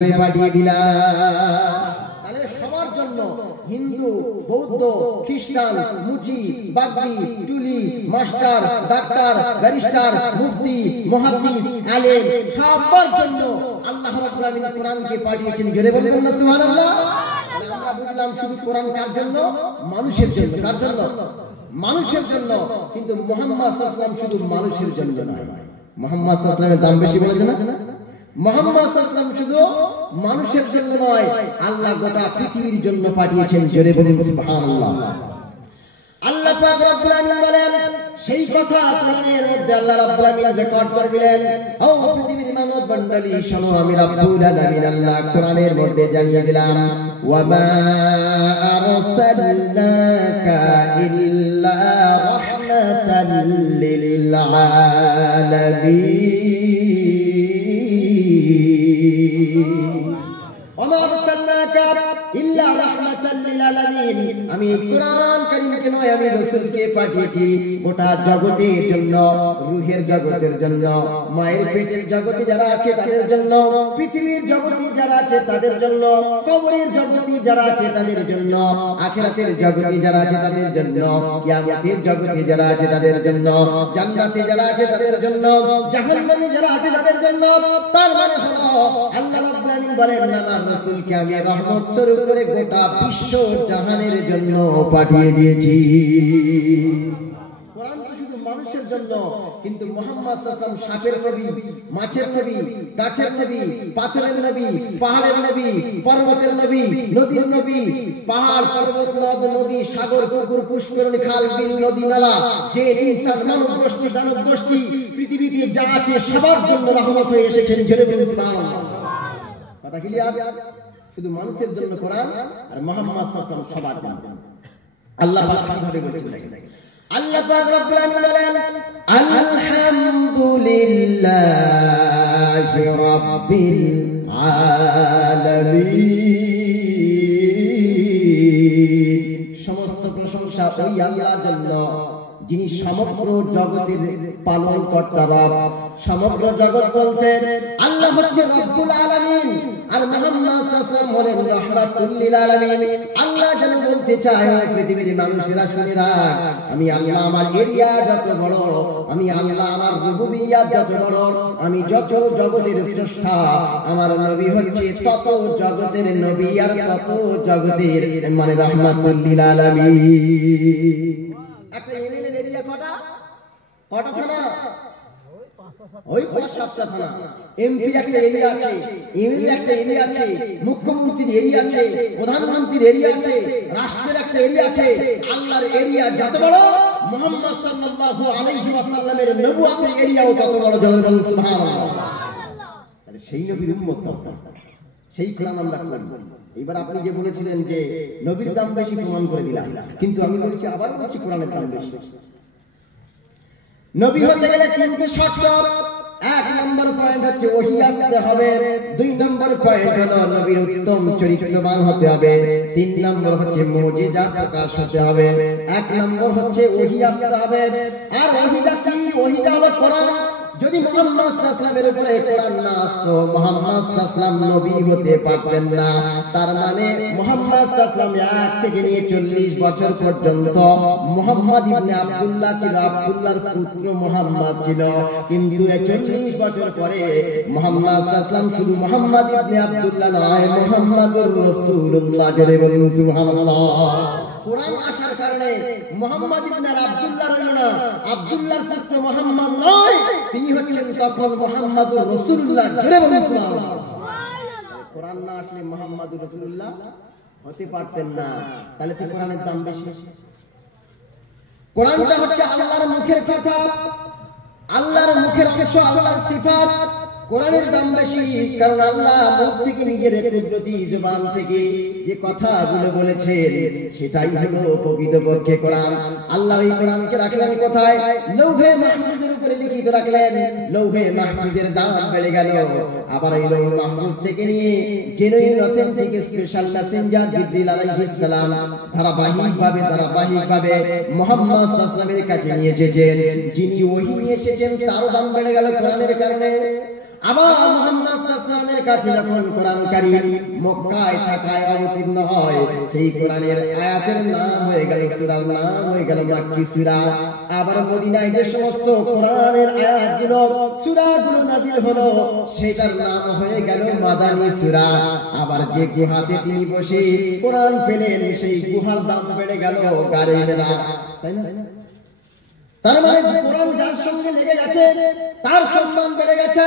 পাঠিয়ে দিলাম। তাহলে সবার জন্য হিন্দু, বৌদ্ধ, খ্রিস্টান, মুচি, বাগদি, টুলি, মাস্টার, ডাক্তার, ব্যারিস্টার, মুফতি, মুহাদ্দিস, আলেম সবার জন্য আল্লাহ রাব্বুল আলামিন কোরআনকে পাঠিয়েছেন। জোরে বলবেন না সুবহানাল্লাহ। আমরা বুঝলাম শুধু কোরআন কার জন্য? মানুষের জন্য। কার জন্য? মানুষের জন্য। কিন্তু মুহাম্মদ সাল্লাল্লাহু আলাইহি ওয়াসাল্লাম শুধু মানুষের জন্য নয়। মুহাম্মদ সাল্লাল্লাহু আলাইহি ওয়াসাল্লামের দাম বেশি বলেছে না? মুহাম্মদ সাল্লাল্লাহু আলাইহি ওয়াসাল্লাম শুধু মানুষের জন্য নয়, আল্লাহ গোটা পৃথিবীর জন্য পাঠিয়েছেন। জোরে বলুন সুবহানাল্লাহ। আল্লাহ পাক রব্বুল আলামিন বলেন, সেই কথা কোরআনের মধ্যে আল্লাহ রাব্বুল আলামিন রেকর্ড করে দিলেন। ও পৃথিবীর মানব মণ্ডলী শোনো, আমি রাব্বুল আলামিন আল্লাহ কোরআনের মধ্যে জানিয়ে দিলাম, ওয়া মা আরসালনাকা ইল্লা রাহমাতাল লিল আলামিন। আমি কোরআন কারীমকে নয়, আমি রাসূলকে পাঠিয়েছি গোটা জগতের জন্য, রূহের জগতের জন্য, মায়ের পেটের জগতে যারা আছে তাদের জন্য, পৃথিবীর জগতে যারা আছে তাদের জন্য, কবরের জগতে যারা আছে তাদের জন্য, আখিরাতের জগতে যারা আছে তাদের জন্য, কিয়ামতের জগতে যারা আছে তাদের জন্য, জান্নাতে যারা আছে তাদের জন্য, জাহান্নামে যারা আছে তাদের জন্য। তার মানে হলো আল্লাহ রাব্বুল আলামিন বলেন, আমার রাসূলকে আমি রহমত স্বরূপ করে গোটা বিশ্ব জাহানের জন্য পাঠিয়ে দিয়েছি। কোরআন তো শুধু মানুষের জন্য, কিন্তু মুহাম্মদ সাল্লাল্লাহু আলাইহি ওয়াসাল্লাম সাপের নবী, মাছের নবী, গাছের নবী, পাথরের নবী, পাহাড়ের নবী, পর্বতের নবী, নদীর নবী। পাহাড়, পর্বত, নদ, নদী, সাগর, পুকুর, পুষ্করণী, খাল, বিল, নদী, নালা, যে ইনসান, মানব গোষ্ঠী, দানব গোষ্ঠী, পৃথিবীতে যা আছে সবার জন্য রহমত হয়ে এসেছেন। জোরে বলুন সুবহানাল্লাহ। কথা ক্লিয়ার? শুধু মানুষের জন্য কোরআন, আর মুহাম্মদ সাল্লাল্লাহু আলাইহি ওয়াসাল্লাম সবার জন্য। আল্লাহ পাক কিভাবে বলেছেন? আল্লাহ পাক রব্বুল আলামিন বলেন, আলহামদুলিল্লাহি রাব্বিল আলামিন। সমস্ত প্রশংসা ওই আল্লাহর জন্য যিনি সমগ্র জগতের পালন কর্তা রব। সমগ্র জগৎ বলতে আল্লাহ হচ্ছে রব্বুল আলামিন, আর মুহাম্মদ সাল্লাল্লাহু আলাইহি ওয়াসাল্লাম হলেন রাহমাতুল লিল আলামিন। আল্লাহ যেন বলতে চায়, পৃথিবীর মানুষেরা শুনে রাখ, আমি আল্লাহ আমার এরিয়া যত বড়, আমি আল্লাহ আমার রুবুবিয়্যাত যত বড়, আমি যত জগতের স্রষ্টা, আমার নবী হচ্ছে তত জগতের নবী, আর তত জগতের মানে রাহমাতুল লিল আলামিন। একটা এমএলএর এরিয়া কটা থানা? ওই 5-7টা থানা। এমপির একটা এরিয়া আছে, এমএলএ একটা এরিয়া আছে, মুখ্যমন্ত্রীর এরিয়া আছে, প্রধানমন্ত্রীর এরিয়া আছে, রাষ্ট্রের একটা এরিয়া আছে। আল্লাহর এরিয়া যত বড়, মুহাম্মদ সাল্লাল্লাহু আলাইহি ওয়াসাল্লামের নবুয়তের এরিয়াও তত বড়। জোরে বলুন সুবহানাল্লাহ। তাহলে সেই নবীর উম্মত, সেই কোরআন আমরা করি। এবার আপনি যে বলেছিলেন যে নবীর দাম বেশি, প্রমাণ করে দিলাম, কিন্তু আমি বলছি, আবার বলছি, কোরআনের দাম বেশি। নবী হতে গেলে 3টি শর্ত। 1 নম্বর পয়েন্ট হচ্ছে ওহী আসতে হবে। 2 নম্বর পয়েন্ট হলো নবীর উত্তম চরিত্রবান হতে হবে। 3 নম্বর হচ্ছে মুজিজা প্রকাশ হতে হবে। 1 নম্বর হচ্ছে ওহী আসতে হবে। আর ওহীটা কি? ওহীটা হলো কোরআন। যদি মুহাম্মদ সাল্লাল্লাহু আলাইহি ওয়াসাল্লামের উপরে কোরআন না আসতো, মুহাম্মদ সাল্লাল্লাহু আলাইহি ওয়াসাল্লাম নবী হতে পারতেন না। তার মানে মুহাম্মদ সাল্লাল্লাহু আলাইহি ওয়াসাল্লাম 1 থেকে নিয়ে 40 বছর পর্যন্ত মুহাম্মদ ইবনে আব্দুল্লাহ ছিল, আব্দুল্লাহর পুত্র মুহাম্মদ ছিল। কিন্তু 40 বছর পরে মুহাম্মদ সাল্লাল্লাহু আলাইহি ওয়াসাল্লাম শুধু মুহাম্মদ ইবনে আব্দুল্লাহ নয়, মুহাম্মাদুর রাসূলুল্লাহ। জোরে বলুন সুবহানাল্লাহ। কোরআন আসার কারণে মুহাম্মদ ইবনে আব্দুল্লাহ রইল না, আব্দুল্লাহর পুত্র মুহাম্মদ নয়, তিনি হচ্ছেন তখন মুহাম্মাদুর রাসূলুল্লাহ। জোরে বলুন সুবহানাল্লাহ। কোরআন না আসলে মুহাম্মাদুর রাসূলুল্লাহ হতে পারতেন না। তাহলে তো কোরআনের দাম বেশি। কোরআনটা হচ্ছে আল্লাহর মুখের কথা, আল্লাহর মুখের অংশ, আল্লাহর সিফাত। কোরআনের দাম বেশি কারণ আল্লাহ মুখ থেকে নিজের কুদরতি জবান থেকে যে কথাগুলো বলেছেন সেটাই হলো প্রকৃতপক্ষে কোরআন। আল্লাহ এই কোরআনকে রাখলেন কোথায়? লৌহে মাহফুজের উপরে লিখিত রাখলেন। লৌহে মাহফুজের দাম বেড়ে গেল। আবার এই লৌহে মাহফুজ থেকে নিয়ে জেনুইন অথেন্টিক স্পেশাল মেসেঞ্জার জিবরিল আলাইহিস সালাম ধারাবাহিকভাবে মুহাম্মদ সাল্লাল্লাহু আলাইহি ওয়াসাল্লামের কাছে নিয়ে এসেছেন। যিনি ওহী নিয়ে এসেছেন তার দাম বেড়ে গেল কোরআনের কারণে। আবার মুহাম্মদ সাল্লাল্লাহু আলাইহি ওয়াসাল্লামের কাছে যখন কোরআন কারীম মক্কায় থাকায় অবতীর্ণ হয়, সেই কোরআনের আয়াতের নাম হয়ে গেল, সূরার নাম হয়ে গেল মাক্কি সূরা। আবার মদিনায় যে সমস্ত কোরআনের আয়াতগুলো সূরাগুলো নাযিল হলো, সেটার নাম হয়ে গেল মাদানী সূরা। আবার যে গুহাতে তিনি বসে কোরআন পেলেন, সেই গুহার দাম বেড়ে গেল গারে মেলা, তাই না? তার মানে কোরআন যার সঙ্গে লেগে গেছে তার সম্মান বেড়ে গেছে,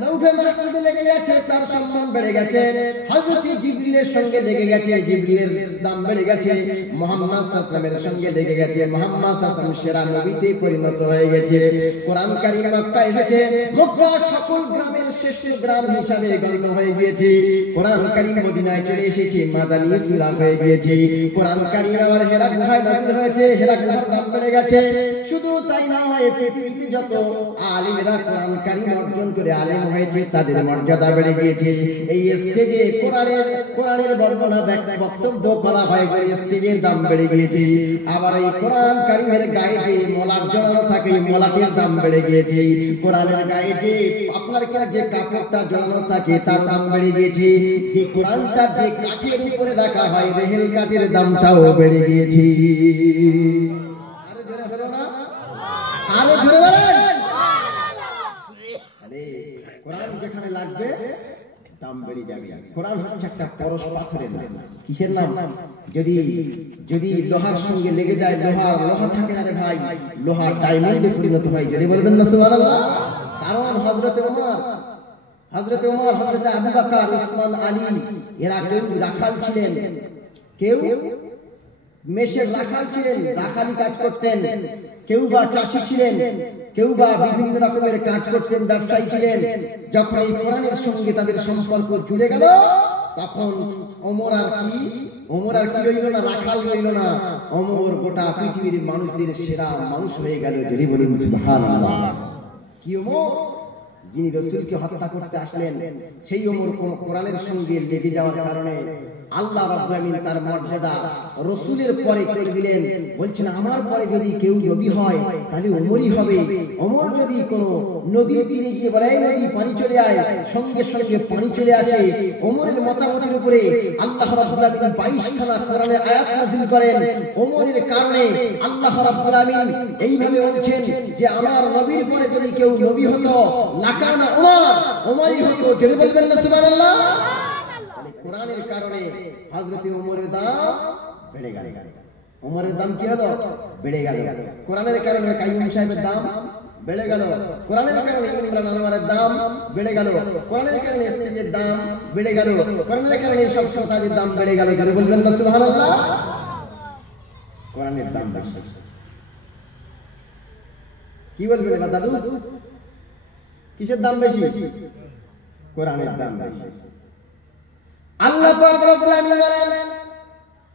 লৌহে মাহফুজে লেগে গেছে তার সম্মান বেড়ে গেছে, হযরত জিবরিলের সঙ্গে লেগে গেছে জিবরিলের দাম বেড়ে গেছে, মুহাম্মদ সাল্লাল্লাহু আলাইহি ওয়াসাল্লামের সঙ্গে লেগে গেছে, মুহাম্মদ সাল্লাল্লাহু আলাইহি ওয়াসাল্লাম সেরা নবীতে পরিণত হয়ে গেছে। কোরআন কারীম মক্কা এসেছে, মক্কা সকল গ্রামের শ্রেষ্ঠ গ্রাম হিসাবে গণ্য হয়ে গিয়েছে। কোরআন কারীম মদিনায় চলে এসেছে, মাদানী সূরা হয়ে গিয়েছে। কোরআন কারীম আবার হেরা গুহায় নাযিল হয়েছে, হেরা গুহার দাম বেড়ে গেছে। শুধু তাই নয়, পৃথিবীতে যত আলেমেরা কোরআন কারীম অর্জন করে আলেম হয়েছে, তাদের মর্যাদা বেড়ে গিয়েছে। এই স্টেজে কোরআনের বর্ণনা বক্তব্য করা হয় বলে স্টেজের দাম বেড়ে গিয়েছে। আবার এই কোরআন কারীমের গায়ে যে মলাট জড়ানো থাকে, মলাটের দাম বেড়ে গিয়েছে। কোরআনের গায়ে যে আপনার যে কাপড়টা জড়ানো থাকে, তার দাম বেড়ে গিয়েছে। যে কোরআনটা যে কাঠের উপরে রাখা হয়, রেহেল কাঠের দামটাও বেড়ে গিয়েছে। আরো জোরে বলেন, আরে কোরআন যেখানে লাগবে দাম বেড়ে যাবে। কোরআন হচ্ছে একটা পরশ পাথরের নাম। কিসের নাম? যদি লোহার সঙ্গে লেগে যায়, লোহা থাকে না রে ভাই, লোহা ডায়মন্ডে পরিণত হয়। যদি বলবেন না সুবহানাল্লাহ। কারণ হযরতে ওমর, হযরতে আবু বকর, উসমান, আলী এরা কেউ রাখাল ছিলেন, কেউ মেষের রাখাল ছিলেন, রাখালি কাজ করতেন। কেউ বা চাষী ছিলেন, কেউ বা বিভিন্ন রকমের কাজ করতেন, ব্যবসায়ী ছিলেন। যখন এই কোরআনের সঙ্গে তাদের সম্পর্ক জুড়ে গেল, তখন ওমর আর কি রইল না, রাখাল রইল না। ওমর গোটা পৃথিবীর মানুষদের সেরা মানুষ হয়ে গেল। যদি বলেন সুবহানাল্লাহ। কি ওমর? যিনি রাসূলকে হত্যা করতে আসলেন, সেই ওমর কোরআনের সঙ্গে লেগে যাওয়ার কারণে আল্লাহ রাব্বুল আমিন তার মর্যাদা রাসূলের পরে করে দিলেন। বলছেন আমার পরে যদি কেউ নবী হয় তাহলে ওমরই হবে। ওমর যদি কোন নদীর তীরে গিয়ে বলে নদী পানি চলে আয়, সঙ্গে সঙ্গে পানি চলে আসে। ওমরের মতামতের উপরে আল্লাহ রাব্বুল আমিন 22 খানা কোরআনের আয়াত নাযিল করেন। ওমরের কারণে আল্লাহ রাব্বুল আমিন এইভাবে বলছেন যে আমার নবীর পরে যদি কেউ নবী হতো, লাকানা ওমরই হতো। যদি বলবেন না সুবহানাল্লাহ। কোরআনের কারণে হযরতে ওমরের দাম বেড়ে গেল। ওমরের দাম কি হলো? বেড়ে গেল। কোরআনের কারণে কাইয়ুম সাহেবের দাম বেড়ে গেল। কোরআনের কারণে ইমরান আনোয়ারের দাম বেড়ে গেল। কোরআনের কারণে স্টেজের দাম বেড়ে গেল। কোরআনের কারণে সব সতাজের দাম বেড়ে গেল। যারা বলবেন না সুবহানাল্লাহ। কোরআনের দাম বেশি। কি বলবেন এবার দাদু? কিসের দাম বেশি? কোরআনের দাম বেশি। আল্লাহ পাক রব্বুল আমিন বলেন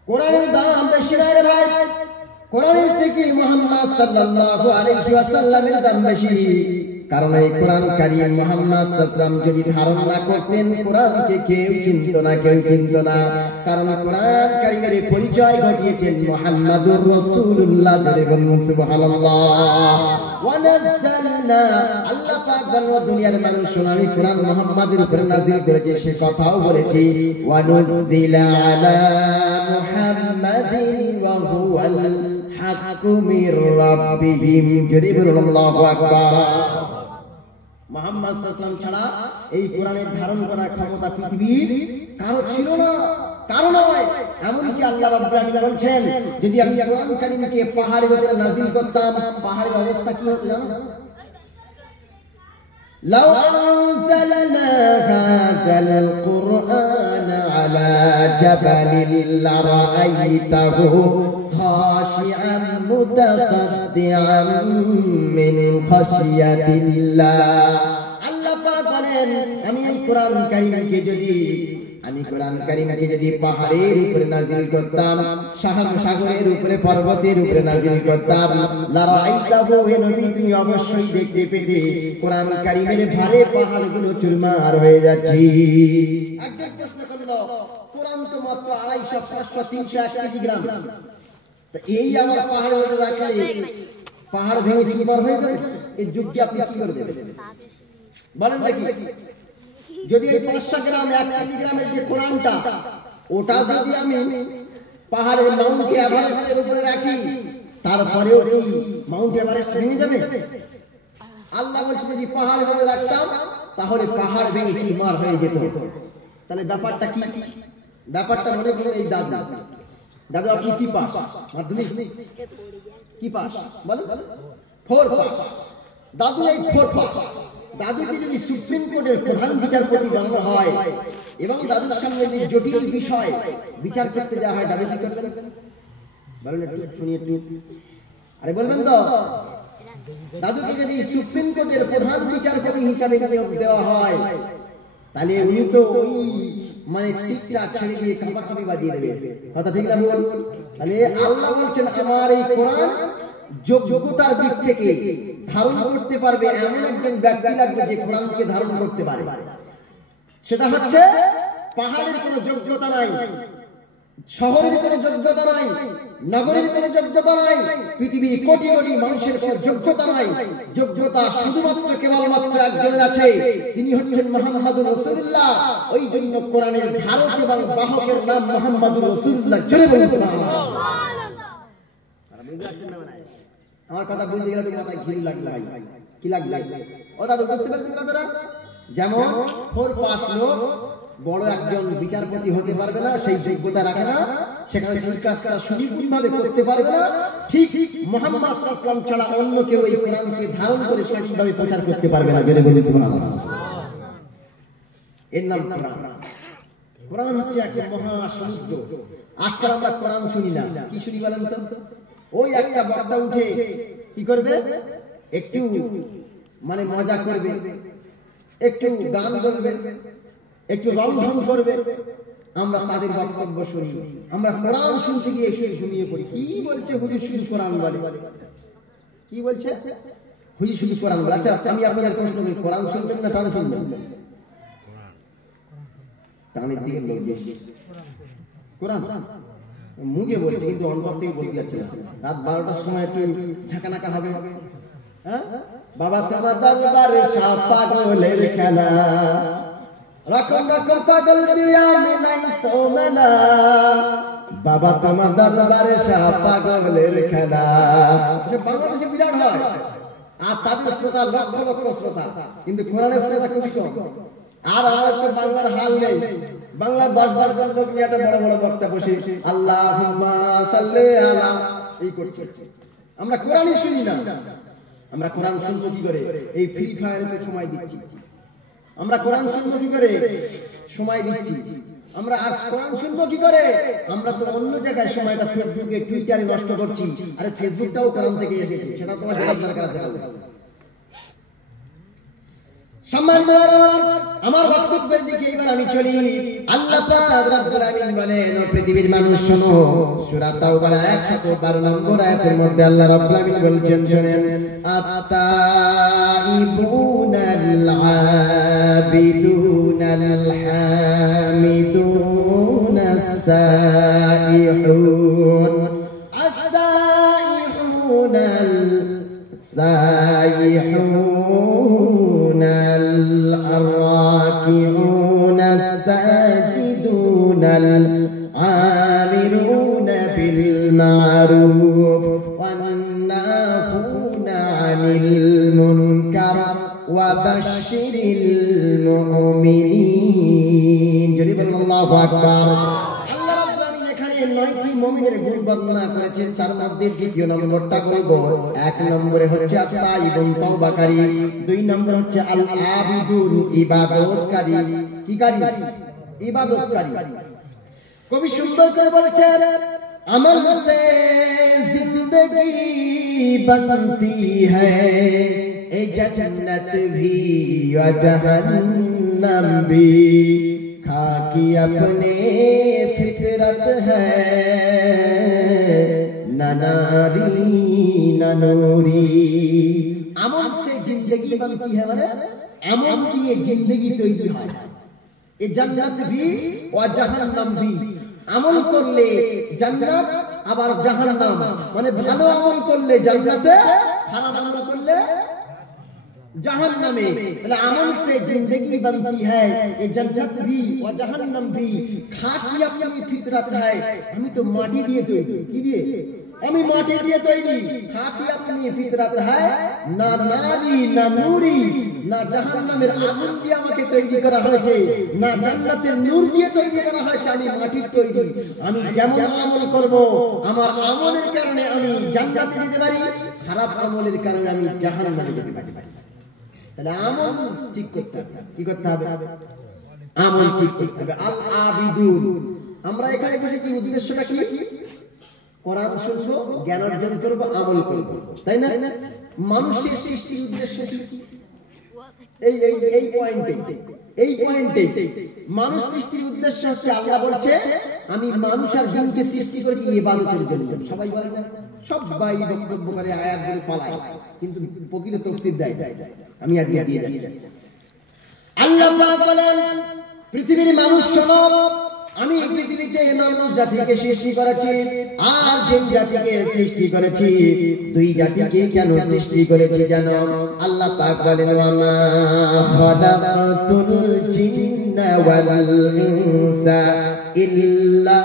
কোরআনের দাম বেশি নয় রে ভাই, কোরআনের থেকে মুহাম্মদ সাল্লাল্লাহু আলাইহি ওয়াসাল্লামের দাম বেশি। কারণ এই কোরআন কারীম মুহাম্মদ সাল্লাল্লাহু আলাইহি ওয়াসাল্লাম যদি ধারণ না করতেন, কোরআনকে কেউ চিনতো না। কারণ কোরআন কারীমের পরিচয় ঘটিয়েছেন মুহাম্মাদুর রাসূলুল্লাহ। জোরে বলুন সুবহানাল্লাহ। ওয়া নাযালনা, আল্লাহ পাক বলেন দুনিয়ার মানুষ শোনো, আমি কোরআন মুহাম্মাদের উপরে নাযিল করেছি, সে কথাও বলেছি। ওয়া নুযিলা আলা মুহাম্মাদিন ওয়া হুয়াল হাক্কু মির রাব্বিহিম। যদি বলুন আল্লাহু আকবার। মুহাম্মদ সাল্লাল্লাহু আলাইহি ওয়াসাল্লাম ছাড়া এই কোরআনের ধারণ করার ক্ষমতা পৃথিবীর কারো ছিল না, কারো নয়। এমনকি আল্লাহ রাব্বুল আমিন বলছেন যদি আমি কোরআন কারীমকে পাহাড়ের উপরে নাযিল করতাম, পাহাড়ের অবস্থা কি হতো জানো? লাউ আনজালনা হাযাল কুরআন আলা জাবালিন লারাআইতাহু খাশিআন মুতাসাদ্দিআন মিন খাশিয়াতিল্লাহ। আল্লাহ পাক বলেন আমি এই কোরআন কারীমকে যদি পাহাড়ের উপরে নাযিল করতাম, সাগরের উপরে, পর্বতের উপরে নাযিল করতাম, লারাআইতাহু, হে নবী তুমি অবশ্যই দেখতে পেতে কোরআন কারীমের ভারে পাহাড়গুলো চুরমার হয়ে যাচ্ছে। একটা প্রশ্ন করলো, কোরআন তো মাত্র 250, 500, 300, 1 কেজি গ্রাম, তো এই আমার পাহাড়ের উপরে রাখলে পাহাড় ভেঙে চুরমার হয়ে যাবে। এই যুগে আপনি কি করে দেবেন? বলেন দেখি, যদি এই 500 গ্রাম 1 মিলিগ্রামের যে কোরআনটা, ওটা যদি আমি পাহাড়ের মাউন্ট এভারেস্টের উপরে রাখি, তারপরেও কি মাউন্ট এভারেস্ট ভেঙে যাবে? আল্লাহ বলছে যদি পাহাড়ের উপরে রাখতাম তাহলে পাহাড় ভেঙে চুরমার হয়ে যেত। তাহলে ব্যাপারটা কি? ব্যাপারটা মনে করে এই দাদু আপনি কি পাস? মাধ্যমিক কি পাস বলেন? 4 পাস। দাদু এই 4 পাস। দাদুকে যদি সুপ্রিম কোর্টের প্রধান বিচারপতি বানানো হয় এবং দাদুর সামনে যে জটিল বিষয় বিচার করতে দেওয়া হয়, দাদু কি করবেন বলেন একটু শুনি একটু। আরে বলবেন তো? দাদুকে যদি সুপ্রিম কোর্টের প্রধান বিচারপতি হিসাবে নিয়োগ দেওয়া হয়, তাহলে উনি তো ওই মানে সিটটা ছেড়ে দিয়ে কাবাকাবি বাজিয়ে দেবে। কথা ঠিক না বল? তাহলে আল্লাহ বলছেন আমার এই কোরআন যোগ্যতার দিক থেকে ধারণ করতে পারবে এমন একজন ব্যক্তি লাগবে যে কোরআনকে ধারণ করতে পারে। সেটা হচ্ছে পাহাড়ের কোনো যোগ্যতা নাই, শহরের কোনো যোগ্যতা নাই, নগরের কোনো যোগ্যতা নাই, পৃথিবীর কোটি কোটি মানুষের কোনো যোগ্যতা নাই। যোগ্যতা শুধুমাত্র কেবলমাত্র একজনের আছে, তিনি হচ্ছেন মুহাম্মদুর রাসূলুল্লাহ। ওই জন্য কোরআনের ধারক এবং বাহকের নাম মুহাম্মদুর রাসূলুল্লাহ। জোরে বলুন সুবহানাল্লাহ। আমার কথা বুঝতে গেলে মাথায় ঘিরে লাগবে ভাই। কি লাগবে? ও দাদু বুঝতে পারছেন কথাটা? যেমন 4 পাস লোক বড় একজন বিচারপতি হতে পারবে না, সেই যোগ্যতা রাখে না, সেখানে সেই কাজটা সুনিপুণভাবে করতে পারবে না। ঠিক মুহাম্মদ সাল্লাল্লাহু আলাইহি ওয়াসাল্লাম ছাড়া অন্য কেউ এই কোরআনকে ধারণ করে সঠিকভাবে প্রচার করতে পারবে না। জোরে বলুন সুবহানাল্লাহ। এর নাম কোরআন। কোরআন হচ্ছে একটা মহা সমুদ্র। আজকাল আমরা কোরআন শুনি না, কি শুনি বলেন তো? ওই একটা বক্তা উঠে কি করবে, একটু মানে মজা করবে, একটু গান বলবে, একটু রংঢং করবে, আমরা তাদের বক্তব্য শুনি। আমরা কোরআন শুনতে গিয়ে এসে ঘুমিয়ে পড়ি। কি বলছে হুজুর? শুধু কোরআন বলে। কি বলছে হুজুর? শুধু কোরআন বলে। আচ্ছা আমি আপনাদের প্রশ্ন করি, কোরআন শুনবেন না টান শুনবেন? টানের দিকে কোরআন মুখে বলছে কিন্তু অন্তর থেকে বলতে যাচ্ছে না। রাত 12টার সময় একটু ঝাঁকানাকা হবে, হ্যাঁ বাবা তোমার দরবারে সব পাগলের খেলা, রকম রকম পাগল দিয়া মিলাই সোমেলা, বাবা তোমার দরবারে সব পাগলের খেলা। বাংলাদেশে বিরাট হয়, আর তাদের শ্রোতা লক্ষ লক্ষ শ্রোতা, কিন্তু কোরআনের শ্রোতা খুবই কম। আর আমাদের তো বাংলার হাল নেই। বাংলা 10-12 জন লোক নিয়ে একটা বড় বড় বক্তা বসে আল্লাহুম্মা সাল্লি আলা এই করছে। আমরা কোরআনই শুনি না। আমরা কোরআন শুনবো কি করে? এই ফ্রি ফায়ারে তো সময় দিচ্ছি। আমরা কোরআন শুনবো কি করে? সময় দিচ্ছি। আমরা আর কোরআন শুনবো কি করে? আমরা তো অন্য জায়গায় সময়টা ফেসবুকে টুইটারে নষ্ট করছি। আরে ফেসবুকটাও কোরআন থেকে এসেছে, সেটা তোমার জানার দরকার আছে। সম্মানিত আমার বক্তব্যের দিকে এবার আমি চলি। আল্লাহ পাক রব্বুল আলামিন বলেন, পৃথিবীর মানুষ শোনো, সূরা তাওবার 112 নম্বর আয়াতের মধ্যে আল্লাহ রব্বুল আলামিন বলছেন, শুনেন, আত-তাইবুনাল আবিদুনাল হামিদুনাস সাইহুন as-saihunal saihun الراكعون الساجدون العامرون بالمعروف والناهون عن المنكر وبشر المؤمنين. جريب الله أكبر. নয়টি মুমিনের গুণ বর্ণনা করেছেন, তার মধ্যে দ্বিতীয় নম্বরটা বলবো। 1 নম্বরে হচ্ছে আত-তাইবুন তওবাকারী, 2 নম্বর হচ্ছে আল-আবিদুন ইবাদতকারী। কি কারী? ইবাদতকারী। কবি সুন্দর করে বলেছেন, আমল সে জিंदगी बनती है ए जन्नत भी व जहन्नम भी, खाकी अपने फितरत है ननारी ननूरी। আমল से जिंदगी बनती है, মানে আমল দিয়ে জিন্দেগি তৈরি হয়। এই জান্নাত ভি ও জাহান্নাম ভি, আমল করলে জান্নাত আবার জাহান্নাম, মানে ভালো আমল করলে জান্নাতে, খারাপ আমল করলে जहन्नम में अमल से जिंदगी बनती है ये जन्नत भी और जहन्नम भी खाकी अपनी फितरत है हम तो माटी दिए तैरी की दिए আমি মাটি দিয়ে তৈরি খাকি अपनी फितरत है না নারী না নূরি না জাহান্নামের আগুন দিয়ে আমাকে তৈরি করা হয়েছে না জান্নাতের নূর দিয়ে তৈরি করা হয়েছে আমি মাটির তৈরি আমি যেমন আমল করব আমার আমলের কারণে আমি জান্নাতে যেতে পারি খারাপ আমলের কারণে আমি জাহান্নামে যেতে পারি তাহলে আমল ঠিক করতে হবে কি করতে হবে আমল ঠিক করতে হবে আল আবিদুন আমরা এখানে বসেছি উদ্দেশ্যটা কি কোরআন শুনবো জ্ঞান অর্জন করব আমল করব তাই না মানুষের সৃষ্টির উদ্দেশ্য কি এই পয়েন্টে মানুষ সৃষ্টির উদ্দেশ্য হচ্ছে আল্লাহ বলছে আমি মানুষ আর জিনকে সৃষ্টি করেছি ইবাদতের জন্য সবাই বলে সবাই বক্তব্য করে আয়াতগুলো পালায় কিন্তু প্রকৃত তাফসীর দেয় আমি আজকে দিয়ে যাচ্ছি আল্লাহ পাক বলেন পৃথিবীর মানুষ শোনো আমি পৃথিবীতে মানব জাতিকে সৃষ্টি করেছি আর জিন জাতিকে সৃষ্টি করেছি দুই জাতিকে কেন সৃষ্টি করেছি জানো আল্লাহ পাক বলেন ওয়ামা খালাকাতুল জিন্না ওয়াল ইনসা ইল্লা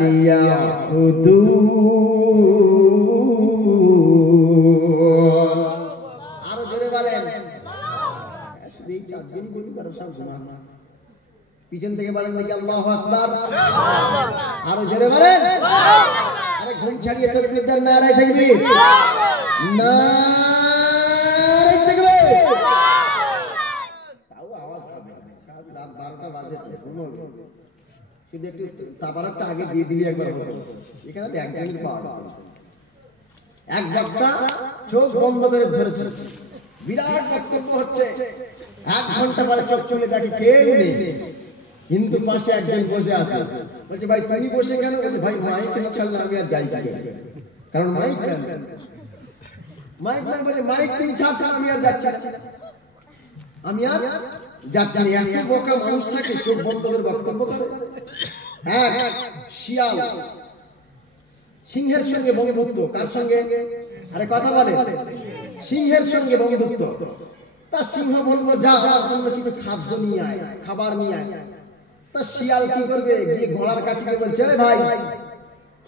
লিয়াবুদুন আরো জোরে বলেন এই চারজন বলি কারো সামনে পিছন থেকে বলেন দেখি আল্লাহু আকবার আরো জোরে বলেন আরে ঘুম ছাড়িয়ে তাকবীর দেন নারায়ে তাকবীর নারায়ে তাকবীর তাও আওয়াজ হবে রাত 12টা বাজে শুনো শুধু একটু তাবারাকটা আগে দিয়ে দিলি একবার হতো এখানে একজনই পাওয়া এক বক্তা চোখ বন্ধ করে ধরেছে বিরাট বক্তব্য হচ্ছে 1 ঘন্টা পরে চোখ খুলে দেখে কেউ নেই কিন্তু পাশে একজন বসে আছে বলছে ভাই তুমি বসে কেন বলছে ভাই মাইক না ছাড়লে আমি আর যাই কারণ মাইক না বলে মাইক তুমি ছাড়ছো আমি আর যাচ্ছি আমি আর যাচ্ছি না এত বোকা মানুষ থাকে চোখ বন্ধ করে বক্তব্য করে হ্যাঁ শিয়াল সিংহের সঙ্গে বন্ধুত্ব কার সঙ্গে আরে কথা বলে সিংহের সঙ্গে বন্ধুত্ব তা সিংহ বললো যা আমার জন্য কিছু খাদ্য নিয়ে আয় খাবার নিয়ে আয় তা শিয়াল কি করবে গিয়ে ঘোড়ার কাছে গিয়ে বলছে ভাই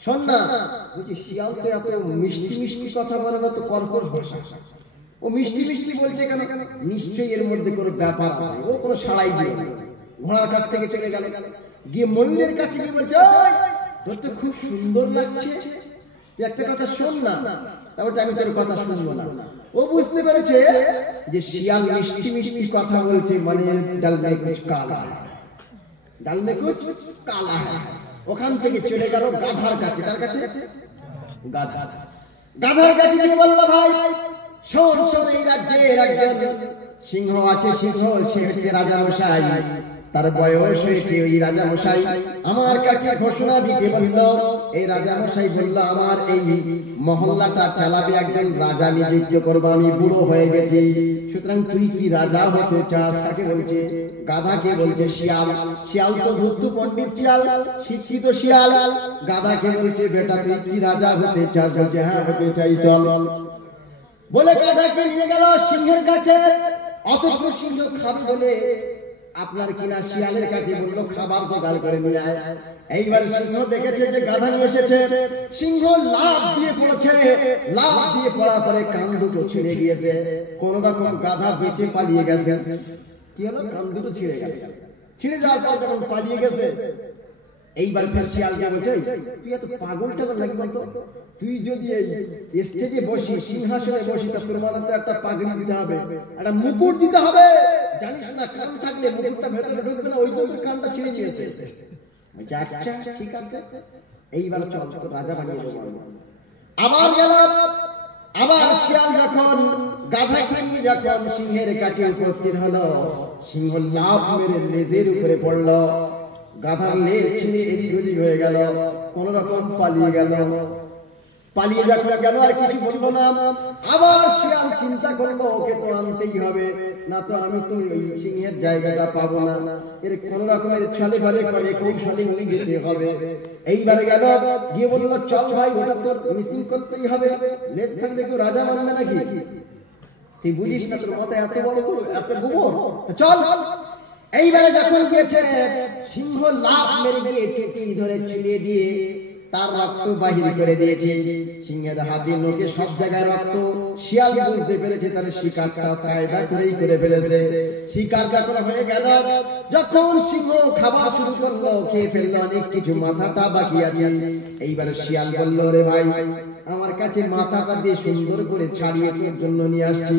শোন না বলছি শিয়াল তো এত মিষ্টি মিষ্টি কথা বলে না তো কর্কশ ভাষা ও মিষ্টি মিষ্টি বলছে কেন নিশ্চয়ই এর মধ্যে কোনো ব্যাপার আছে ও কোনো সাড়াই দিয়ে ঘোড়ার কাছ থেকে চলে গেল গিয়ে ময়ূরের কাছে গিয়ে বলছে তোর তো খুব সুন্দর লাগছে একটা কথা শোন না তারপর আমি তোর কথা শুনবো না ও বুঝতে পেরেছে যে শিয়াল মিষ্টি মিষ্টি কথা বলছে মানে ডাল মে কুছ কালা ডাল মে কুছ কালা ওখান থেকে চলে গেল গাধার কাছে কার কাছে গাধার কাছে গিয়ে বলল ভাই শোন শোন এই রাজ্যের একজন সিংহ আছে সিংহ সে হচ্ছে রাজা মশাই তার বয়স হয়েছে ওই রাজা মশাই আমার কাছে ঘোষণা দিতে বলল এই রাজা মশাই বলল আমার এই মহল্লাটা চালাবে একজন রাজা নিযুক্ত করব আমি বুড়ো হয়ে গেছি সুতরাং তুই কি রাজা হতে চাস তাকে বলছে গাধাকে বলছে শিয়াল শিয়াল তো ধূর্ত পণ্ডিত শিয়াল শিক্ষিত শিয়াল গাধাকে বলছে বেটা তুই কি রাজা হতে চাস বলছে হ্যাঁ হতে চাই চল বলে গাধাকে নিয়ে গেল সিংহের কাছে অথচ সিংহ খাবে বলে আপনার কিনা শিয়ালের কাছে বললো খাবার জোগাড় করে নিয়ে আয় এইবার সিংহ দেখেছে যে গাধা নিয়ে এসেছে সিংহ লাফ দিয়ে পড়েছে লাফ দিয়ে পড়ার পরে কান দুটো ছিঁড়ে গিয়েছে কোন রকম গাধা বেঁচে পালিয়ে গেছে কি হলো কান দুটো ছিঁড়ে গেল ছিঁড়ে যাওয়ার পর যখন পালিয়ে গেছে এইবার ফের শিয়ালকে বলছে তুই এত পাগল টাগল লাগি বলতো তুই যদি এই স্টেজে বসি সিংহাসনে বসি তা তোর মাথাতে একটা পাগড়ি দিতে হবে একটা মুকুট দিতে হবে জানিস না কান থাকলে মুকুটটা ভেতরে ঢুকবে না ওই জন্য কানটা ছিঁড়ে নিয়েছে আচ্ছা ঠিক আছে এইবার চল তো রাজা বানিয়ে দেবো আবার গেল আবার শিয়াল যখন গাধাকে নিয়ে যখন সিংহের কাছে উপস্থিত হলো সিংহ লাফ মেরে লেজের উপরে পড়লো গাধার লেজ ছিঁড়ে এদিক ওদিক হয়ে গেল কোন রকম পালিয়ে গেল পালিয়ে যখন গেল আর কিছু বললো না আবার শিয়াল চিন্তা করলো ওকে তো আনতেই হবে না তো আমি তো ওই সিংহের জায়গাটা পাবো না এর কোন রকমের ছলে ফলে করে কৌশলে নিয়ে যেতে হবে এইবারে গেল গিয়ে বললো চল ভাই ওটা তোর মিসিং করতেই হবে লেজ থাকলে কেউ রাজা মানবে নাকি তুই বুঝিস না তোর মাথায় এত বড় এত গোবর, চল। এইবারে যখন গিয়েছে সিংহ লাফ মেরে গিয়ে টুটি ধরে ছিঁড়ে দিয়ে তার রক্ত বাহির করে দিয়েছে। সিংহের হাতে নোকে সব জায়গায় রক্ত। শিয়াল বুঝতে পেরেছে তার শিকারটা কায়দা করেই করে ফেলেছে। শিকার যখন হয়ে গেল, যখন সিংহ খাবার শুরু করলো, খেয়ে ফেললো অনেক কিছু, মাথাটা বাকি আছে। এইবারে শিয়াল বলল, রে ভাই, আমার কাছে মাথাটা দিয়ে সুন্দর করে ছাড়িয়ে তোর জন্য নিয়ে আসছি।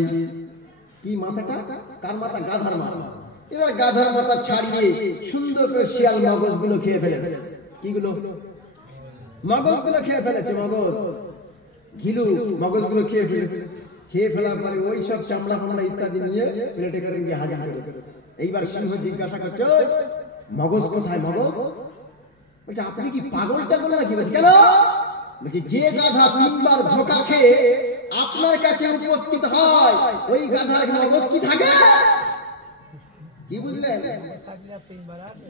কি মাথাটা? কার মাথা? গাধার মাথা। এবার গাধার মাথা ছাড়িয়ে সুন্দর করে শিয়াল মগজগুলো খেয়ে ফেলেছে। কিগুলো? মগজগুলো খেয়ে ফেলেছে। মগজ, ঘিলু, মগজগুলো খেয়ে ফেলেছে। খেয়ে ফেলার পরে ওই সব চামড়া ফামড়া ইত্যাদি নিয়ে প্লেটে করে গিয়ে হাজির করেছে। এইবার সিংহ জিজ্ঞাসা করছে, মগজ কোথায়? মগজ বলছে, আপনি কি পাগলটা বলে নাকি? বলছে, কেন? বলছে, যে গাধা 3 বার ধোঁকা খেয়ে আপনার কাছে উপস্থিত হয়, ওই গাধার মগজ কি থাকে? কি বুঝলেন?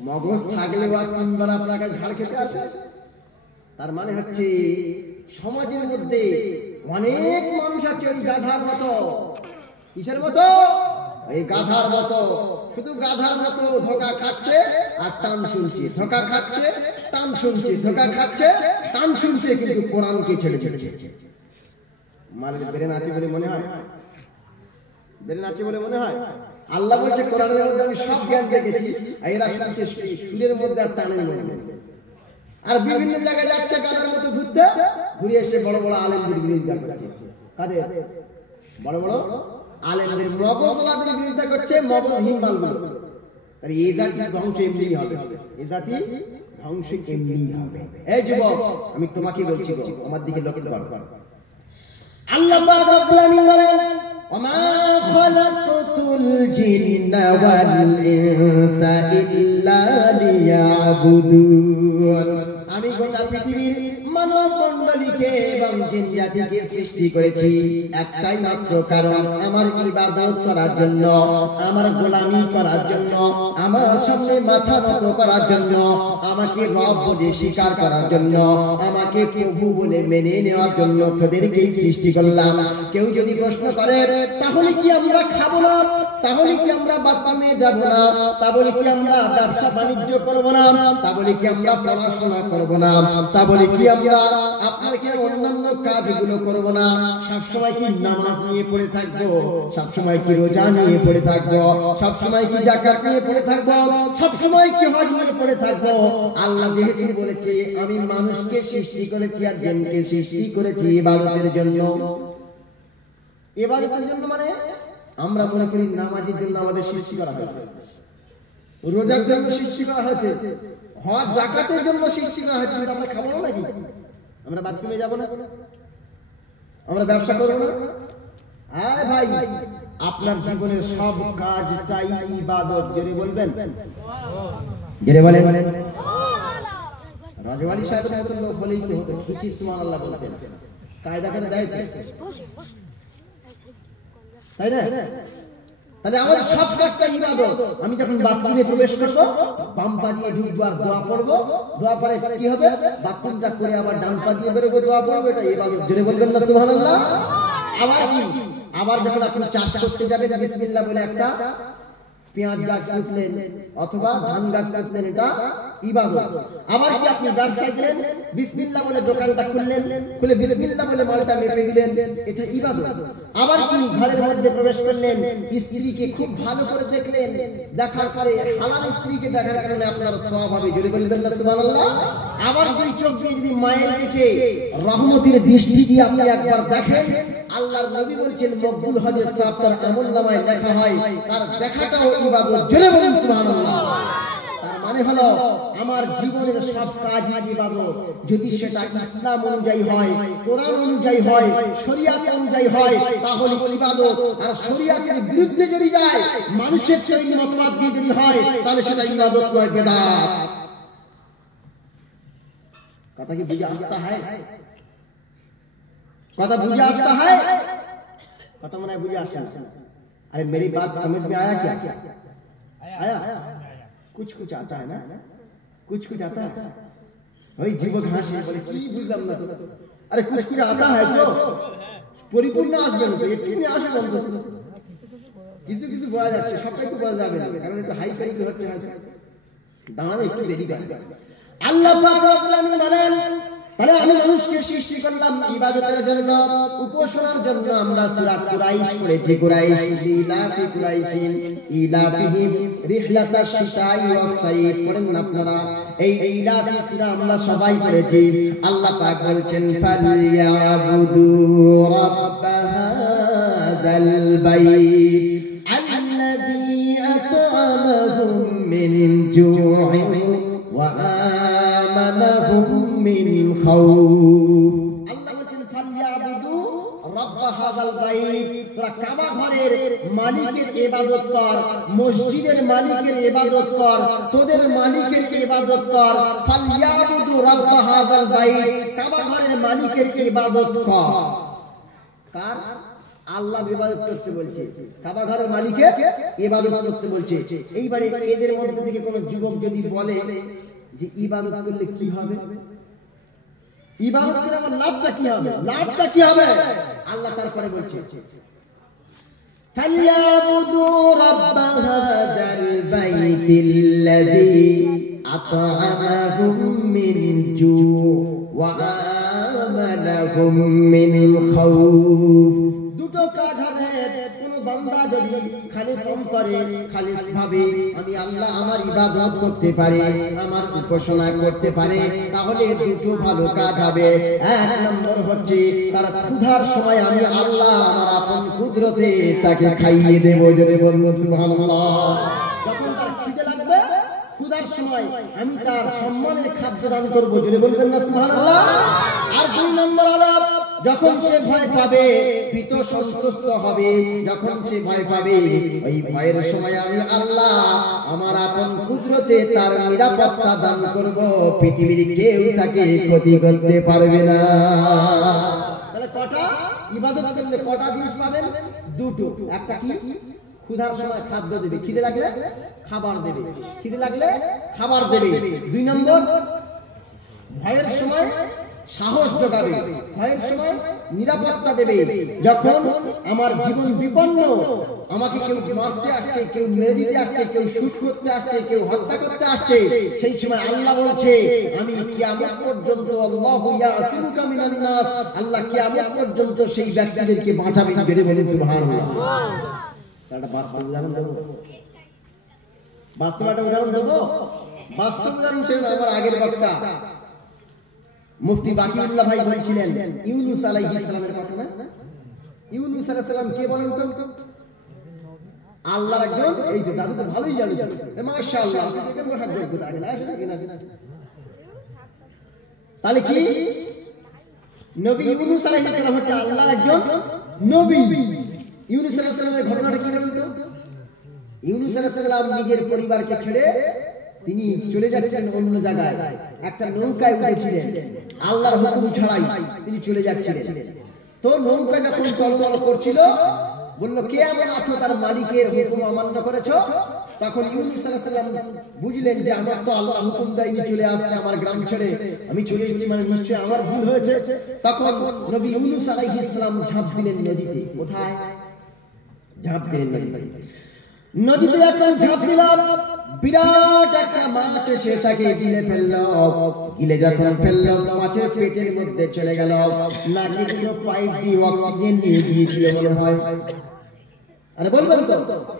মগজ থাকলে 3 বার আপনার কাছে ঝাড় খেতে আসে। তার মানে হচ্ছে সমাজের মধ্যে অনেক মানুষ আছে ওই গাধার মতো। কিসের মতো? এই গাধার মতো। শুধু গাধার মতো ধোঁকা খাচ্ছে আর টান শুনছে, ধোঁকা খাচ্ছে, টান শুনছে, ধোঁকা খাচ্ছে, টান শুনছে, কিন্তু কোরআনকে ছেড়ে ছেড়েছে। মালিক বেরেন আছে বলে মনে হয়? বেরেন আছে বলে মনে হয়? আল্লাহ বলছে কোরআনের মধ্যে আমি সব জ্ঞান দেখেছি, এরা শুনছে সুরের মধ্যে আর টানের মধ্যে। আর বিভিন্ন জায়গায় যাচ্ছে গাধার মতো ঘুরতে, ঘুরে এসে বড় বড় আলেমদের বিরোধিতা করছে। কাদের? বড় বড় আলেমদের, মগজওয়ালাদের বিরোধিতা করছে, মগজহীন মালগুলো। আর এই জাতি ধ্বংস এমনিই হবে, এই জাতি ধ্বংস এমনিই হবে। এই যুবক, আমি তোমাকে বলছি, আমার দিকে লক্ষ্য কর। আল্লাহ পাক রব্বুল আলামিন বলেন, ওমা খালাকতুল জিন্না ওয়াল ইনসা ইল্লা লিয়াবুদুন। আমি গোটা পৃথিবীর মানব মণ্ডলীকে এবং জিন জাতিকে সৃষ্টি করেছি একটাই মাত্র কারণ, আমার ইবাদত করার জন্য, আমার গোলামি করার জন্য, আমার সামনে মাথা নত করার জন্য, আমাকে রব বলে স্বীকার করার জন্য, আমাকে প্রভু বলে মেনে নেওয়ার জন্য তোদেরকেই সৃষ্টি করলাম। কেউ যদি প্রশ্ন করে, তাহলে কি আমরা খাবো না? তাহলে কি আমরা বাথরুমে যাব না? তাহলে কি আমরা ব্যবসা বাণিজ্য করব না? তাহলে কি আমরা পড়াশোনা করব না? তাহলে কি আমরা আপনার কি অন্যান্য কাজগুলো করব না? সব সময় কি নামাজ নিয়ে পড়ে থাকবো? সব সময় কি রোজা নিয়ে পড়ে থাকবো? সব সময় কি যাকাত নিয়ে পড়ে থাকবো? সব সময় কি হজ নিয়ে পড়ে থাকবো? আল্লাহ যেহেতু বলেছে আমি মানুষকে সৃষ্টি করেছি আর জিনকে সৃষ্টি করেছি ইবাদতের জন্য। ইবাদতের জন্য মানে আমরা মনে করি নামাজের জন্য আমাদের সৃষ্টি করা হয়েছে, রোজার জন্য সৃষ্টি করা হয়েছে, হজ যাকাতের জন্য সৃষ্টি করা হয়েছে। কিন্তু আমরা খাবো না নাকি? আমরা বাথরুমে যাব না? আমরা ব্যবসা করবো না? আয় ভাই, আপনার জীবনের সব কাজটাই ইবাদত। জোরে বলবেন, জোরে বলেন। রাজওয়ালি সাহেবের মতো লোক বলেই তো হতো, খিচি সুবহানাল্লাহ বলতেন, কায়দা করে দেয়, তাই না? তাহলে আমার সব কাজটা ইবাদত। আমি যখন বাথরুমে প্রবেশ করব, বাম পা দিয়ে ঢুকবো আর দোয়া পড়ব, দোয়া পড়ে কি হবে? বাথরুমটা করে আবার ডান পা দিয়ে বেরোবো, দোয়া পড়বো, এটা ইবাদত। জোরে বলবেন না সুবহানাল্লাহ? আবার কি? আবার যখন আপনি চাষ করতে যাবেন, বিসমিল্লাহ বলে একটা পেঁয়াজ গাছ পুঁতলেন অথবা ধান গাছ পুঁতলেন, এটা ইবাদত। আবার কি আপনি ব্যবসায় গেলেন, বিসমিল্লাহ বলে দোকানটা খুললেন, খুলে বিসমিল্লাহ বলে মালটা মেপে দিলেন, এটা ইবাদত। আবার কি ঘরের মধ্যে প্রবেশ করলেন, স্ত্রীকে খুব ভালো করে দেখলেন, দেখার পরে হালাল স্ত্রীকে দেখার কারণে আপনার সওয়াব হবে। জোরে বলবেন না সুবহানাল্লাহ? আবার দুই চোখ দিয়ে যদি মায়ের দিকে রহমতের দৃষ্টি দিয়ে আপনি একবার দেখেন, আল্লাহর নবী বলেছেন মকবুল হজের সওয়াব তার আমলনামায় লেখা হয়, তার দেখাটাও ইবাদত। জোরে বলুন সুবহানাল্লাহ। তার মানে হলো আমার জীবনের সব কাজই ইবাদত, যদি সেটা ইসলাম অনুযায়ী হয়, কোরআন অনুযায়ী হয়, শরিয়াত অনুযায়ী হয়, তাহলে ইবাদত। আর শরিয়াতের বিরুদ্ধে যদি যায়, মানুষের তৈরি মতবাদ দিয়ে যদি হয়, তাহলে সেটা ইবাদত নয়, বিদআত। কথা কি বুঝে আসতা হয়? কথা बुझे आता है? पता मना बुझे आशा। अरे मेरी बात समझ में आया क्या? आया? कुछ कुछ आता है ना? कुछ कुछ आता है? वही जीवक हासि बोले की बुझलाम ना तो। अरे कुछ कुछ आता है तो परिपूर्ण আসবে না তো, একটুখানি আসে না তো। কিছু কিছু বলা যাচ্ছে, সবটাই তো বলা যাবে না, কারণ একটু হাই ফাই হচ্ছে, হয়তো দাঁড়ানো একটু দেরি করে। আল্লাহ পাক রব্বুল আলামিন বলেন, তাহলে আমি মানুষকে সৃষ্টি করলাম ইবাদতের জন্য, উপাসনার জন্য। আমরা সূরা কুরাইশ পড়েছি, কুরাইশ ইলাফি কুরাইশিন ইলাফিহিম রিহলাতাশ শিতাই ওয়াস সাইফ, পড়েন না আপনারা? এই ইলাফি সূরা আমরা সবাই পড়েছি। আল্লাহ পাক বলছেন ফালইয়াবুদু রাব্ব হাযাল বাইত আল্লাযী আত'আমাহুম মিন জু'ইন ওয়া আমানাহুম মিন খাউফ। আল্লাহ বলেন ফালইয়াবুদু রাব্ব হাযাল বাইত, তোরা কাবা ঘরের মালিকের ইবাদত কর, মসজিদের মালিকের ইবাদত কর, তোদের মালিকের ইবাদত কর। ফালইয়াবুদু রাব্ব হাযাল বাইত, কাবা ঘরের মালিকের ইবাদত কর। কার? আল্লাহ ইবাদত করতে বলছে, কাবা ঘরের মালিকের ইবাদত করতে বলছে। এইবারে এদের মধ্যে থেকে কোন যুবক যদি বলে যে ইবাদত করলে কি হবে, ইবাদত করলে আমার লাভটা কি হবে, লাভটা কি হবে, আল্লাহ তারপরে বলছে ফালইয়াবুদু রাব্ব হাযাল বাইতিল্লাযী আত'আমাহুম মিন জু' ওয়া আমানাহুম মিন খাউফ। দুটো কাজ হবে। কোন বান্দা যদি খালিস অন্তরে, খালিস ভাবে আমি আল্লাহ আমার ইবাদত করতে পারে, আমার উপাসনা করতে পারে, তাহলে দুটো ভালো কাজ হবে। এক নম্বর হচ্ছে তার ক্ষুধার সময় আমি আল্লাহ আমার আপন কুদরতে তাকে খাইয়ে দেব। জোরে বলুন সুবহানাল্লাহ। যখন তার খিদে লাগবে, ক্ষুধার সময় আমি তার সম্মানের খাদ্য দান করব। জোরে বলবেন না সুবহানাল্লাহ। আর দুই নম্বর হলো যখন সে ভয় পাবে, ভীত সন্ত্রস্ত হবে, যখন সে ভয় পাবে, ওই ভয়ের সময় আমি আল্লাহ আমার আপন কুদরতে তার নিরাপত্তা দান করব, পৃথিবীর কেউ তাকে ক্ষতি করতে পারবে না। তাহলে কটা ইবাদত করলে কটা জিনিস পাবেন? দুটো। একটা কি? ক্ষুধার সময় খাদ্য দেবে, খিদে লাগলে খাবার দেবে, খিদে লাগলে খাবার দেবে। দুই নম্বর ভয়ের সময় সাহস যোগাবে, ভয়ের সময় নিরাপত্তা দেবে। যখন আমার জীবন বিপন্ন, আমাকে কেউ মারতে আসছে, কেউ মেরে দিতে আসছে, কেউ শুট করতে আসছে, কেউ হত্যা করতে আসছে, সেই সময় আল্লাহ বলছে আমি কিয়ামত পর্যন্ত আল্লাহু ইয়াসিমুকা মিনান নাস, আল্লাহ কিয়ামত পর্যন্ত সেই ব্যক্তিদেরকে বাঁচাবে। বেরে বলেন সুবহানাল্লাহ। একটা বাস্তব উদাহরণ দেব, বাস্তব একটা উদাহরণ দেব। বাস্তব উদাহরণ সেটা আমার আগের বক্তা মুফতি বাকিউল্লাহ ভাই বলছিলেন ইউনূস আলাইহিস সালামের কথা না? ইউনূস আলাইহিস সালাম কে বলেন তো? আল্লাহর একজন, এই যে দাদু তো ভালোই জানেন, মাশাআল্লাহ, আপনি দেখেন বসার যোগ্যতা আছে না, আসলে কিনা? তাহলে কি নবী ইউনূস আলাইহিস সালাম হচ্ছে আল্লাহর একজন নবী। ইউনূস আলাইহিস সালামের ঘটনাটা কি বলেন তো? ইউনূস আলাইহিস সালাম নিজের পরিবারকে ছেড়ে তিনি চলে যাচ্ছেন অন্য জায়গায়, একটা নৌকায় উঠেছিলেন, আল্লাহর হুকুম ছাড়াই তিনি চলে যাচ্ছিলেন। তো নৌকা যখন টলমল করছিল, বলল কে এমন আছো তার মালিকের হুকুম অমান্য করেছো? তখন ইউনূস আলাইহিস সালাম বুঝলেন যে আমার তো আল্লাহ হুকুম দেয়নি চলে আসতে, আমার গ্রাম ছেড়ে আমি চলে এসেছি, মানে নিশ্চয়ই আমার ভুল হয়েছে। তখন নবী ইউনূস আলাইহিস সালাম ঝাঁপ দিলেন নদীতে। কোথায় ঝাঁপ দিলেন? নদীতে। নদীতে এখন ঝাঁপ দিলাম, বিরাট একটা মাছ এসে তাকে গিলে ফেললো। গিলে যখন ফেললো, মাছের পেটের মধ্যে চলে গেল। নাকি দুটো পাইপ দিয়ে অক্সিজেন নিয়ে গিয়েছিল মনে হয়। আরে বলবেন তো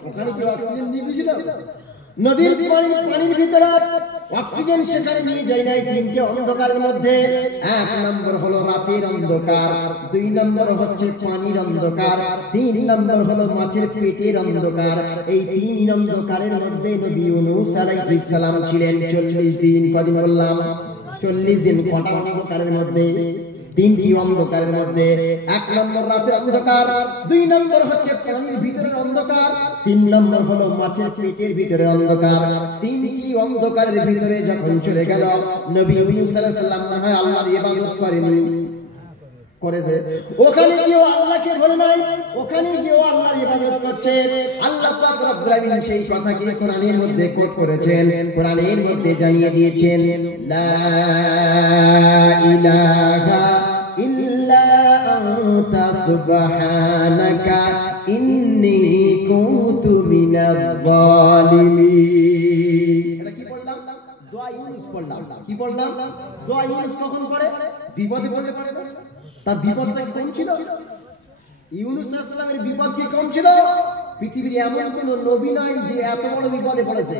ওখানে কি অক্সিজেন নিয়ে গিয়েছিল? নদীর পানির ভিতরে অক্সিজেন সেখানে নিয়ে যায় নাই। তিনটে অন্ধকারের মধ্যে, এক নম্বর হলো রাতের অন্ধকার, দুই নম্বর হচ্ছে পানির অন্ধকার, তিন নম্বর হলো মাছের পেটের অন্ধকার। এই তিন অন্ধকারের মধ্যে নবী ইউনূস আলাইহিস সালাম ছিলেন 40 দিন। কদিন বললাম? 40 দিন। কটা অন্ধকারের মধ্যে? তিনটি অন্ধকারের মধ্যে। এক নম্বর রাতের অন্ধকার, দুই নম্বর হচ্ছে পানির ভিতরের অন্ধকার, তিন নম্বর হলো মাছের পেটের ভিতরের অন্ধকার। তিনটি অন্ধকারের ভিতরে যখন চলে গেল, নবী ইউনূস আলাইহিস সালাম না হয় আল্লাহর ইবাদত করেনি, করেছে, ওখানে গিয়ে আল্লাহকে বলে নাই, ওখানে গিয়ে আল্লাহর ইবাদত করছে। আল্লাহ পাক রব্বুল আলামিন সেই কথাকে কোরআনের মধ্যে কোট করেছেন, কোরআনের মধ্যে জানিয়ে দিয়েছেন লা ইলাহা ইল্লা আনতা সুবহানাকা ইন্নী কুনতু মিনাজ জালিমিন। এটা কি পড়লাম? দোয়া ইউনূস পড়লাম। কি পড়লাম? দোয়া ইউনূস কখন পড়ে? বিপদে পড়লে পড়ে না? তার বিপদটা কম ছিল? ইউনূস আলাইহিস সালামের বিপদ কি কম ছিল? পৃথিবীর এমন কোন নবী নাই যে এত বড় বিপদে পড়েছে।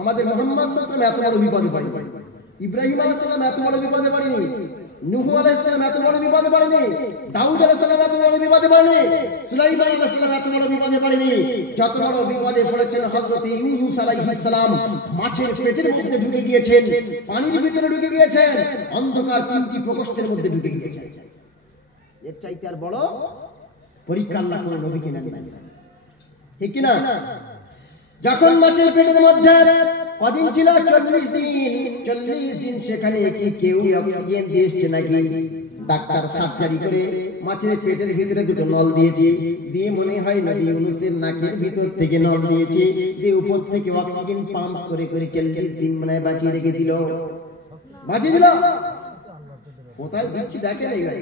আমাদের মুহাম্মদ সাল্লাল্লাহু আলাইহি ওয়াসাল্লাম এত বড় বিপদে পড়েনি। ইব্রাহিম আলাইহিস সালাম এত বড় বিপদে পড়েনি। নূহ আলাইহিস সালাম এত বড় বিপদে পড়েনি। দাউদ আলাইহিস সালাম এত বড় বিপদে পড়েনি। সুলাইমান আলাইহিস সালাম এত বড় বিপদে পড়েনি। যত বড় বিপদে পড়েছেন হযরত ইউনূস আলাইহিস সালাম। মাছের পেটের মধ্যে ঢুকে গিয়েছেন, পানির ভিতরে ঢুকে গিয়েছেন, অন্ধকার তিনটি প্রকোষ্ঠের মধ্যে ঢুকে গিয়েছেন। এর চাইতে আর বড় পরীক্ষা আল্লাহ কোন নবীকে নেন নাই। ঠিক কি না? যখন মাছের পেটের মধ্যে কদিন ছিল? 40 দিন। 40 দিন সেখানে কি কেউ অক্সিজেন দিয়েছে নাকি? ডাক্তার সার্জারি করে মাছের পেটের ভিতরে দুটো নল দিয়েছে, দিয়ে মনে হয় নবী ইউনূসের নাকের ভিতর থেকে নল দিয়েছে, দিয়ে উপর থেকে অক্সিজেন পাম্প করে করে 40 দিন মানে বাঁচিয়ে রেখেছিল। বাঁচিয়েছিল কোথায় দিচ্ছি দেখেন। এইবার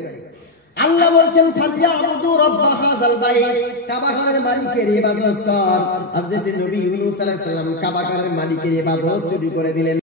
আল্লাহ বলছেন ফালইয়াবুদু রাব্বা হাযাল বাইত, কাবা ঘরের মালিকের ইবাদত কর। হযরত নবী ইউনূস আলাইহিস সালাম কাবা ঘরের মালিকের ইবাদত শুরু করে দিলেন।